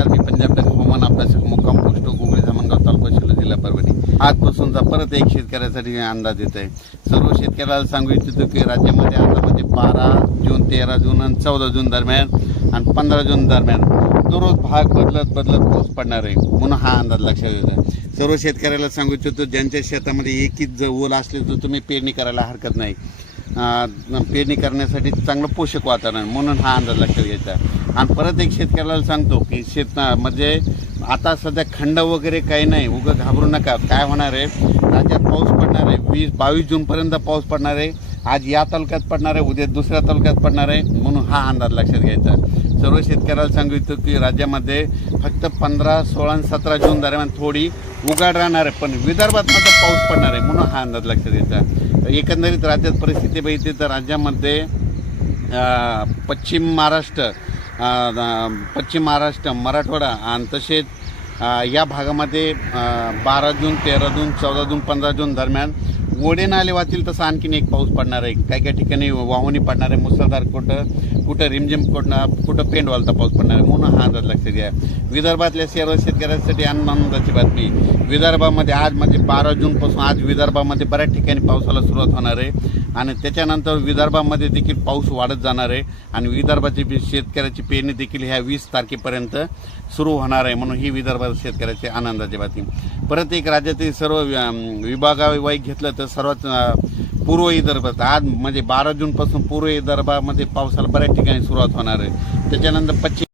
नमस्कार मी पंजाब डक हवामान अभ्यासक मुक्काम पोस्ट गुगळी धामणगाव तालुका शिलो जिल्हा परभणी. आजपासूनचा परत एक शेतकऱ्यासाठी अंदाज येत आहे. सर्व शेतकऱ्याला सांगू इच्छितो की राज्यामध्ये आतामध्ये म्हणजे बारा जून तेरा जून आणि चौदा जून दरम्यान आणि पंधरा जून दरम्यान दररोज भाग बदलत बदलत पाऊस पडणार आहे. म्हणून हा अंदाज लक्षात येतो सर्व शेतकऱ्याला सांगू इच्छितो ज्यांच्या शेतामध्ये एकीच जर ओल असले तर तुम्ही पेरणी करायला हरकत नाही. पेरणी करण्यासाठी चांगलं पोषक वातावरण म्हणून हा अंदाज लक्षात घ्यायचा आणि परत एक शेतकऱ्याला सांगतो की शेत म्हणजे आता सध्या खंड वगैरे काही नाही. उगं घाबरू नका. काय होणार आहे? राज्यात पाऊस पडणार आहे. वीस बावीस जूनपर्यंत पाऊस पडणार आहे. आज या तालुक्यात पडणार आहे. उद्या दुसऱ्या तालुक्यात पडणार आहे. म्हणून हा अंदाज लक्षात घ्यायचा. सर्व शेतकऱ्याला सांगू इच्छितो की राज्यामध्ये फक्त पंधरा सोळा आणि सतरा जून दरम्यान थोडी उघाड राहणार आहे. पण विदर्भात मात्र पाऊस पडणार आहे म्हणून हा अंदाज लक्षात घ्यायचा. एकंदरीत राज्यात परिस्थिती बघितली तर राज्यामध्ये पश्चिम महाराष्ट्र पश्चिम महाराष्ट्र मराठवाडा आणि तसेच या भागामध्ये बारा जून तेरा जून चौदा जून पंधरा जून दरम्यान गोडे नाले वाचतील तसं आणखीन एक पाऊस पडणार आहे. काही काही ठिकाणी वाहुणी पडणार आहे मुसळधार कुठं कुठं रिमझिम कुठं कुठं पेंडवालचा पाऊस पडणार आहे म्हणून हा अंदाज लक्षात घ्या. विदर्भातल्या सर्व शेतकऱ्यांसाठी आनंदाची बातमी. विदर्भामध्ये आज म्हणजे बारा जूनपासून आज विदर्भामध्ये बऱ्याच ठिकाणी पावसाला सुरुवात होणार आहे. आणि त्याच्यानंतर विदर्भामध्ये देखील पाऊस वाढत जाणार आहे. आणि विदर्भाची बी- शेतकऱ्याची पेरणी देखील ह्या वीस तारखेपर्यंत सुरू होणार आहे म्हणून ही विदर्भात शेतकऱ्याची आनंदाची बातमी. परत एक राज्यातील सर्व विभागावाईक घेतलं तर सर्वात पूर्व विदर्भात आज म्हणजे बारा जूनपासून पूर्व विदर्भामध्ये पावसाला बऱ्याच ठिकाणी सुरुवात होणार आहे. त्याच्यानंतर पश्चिम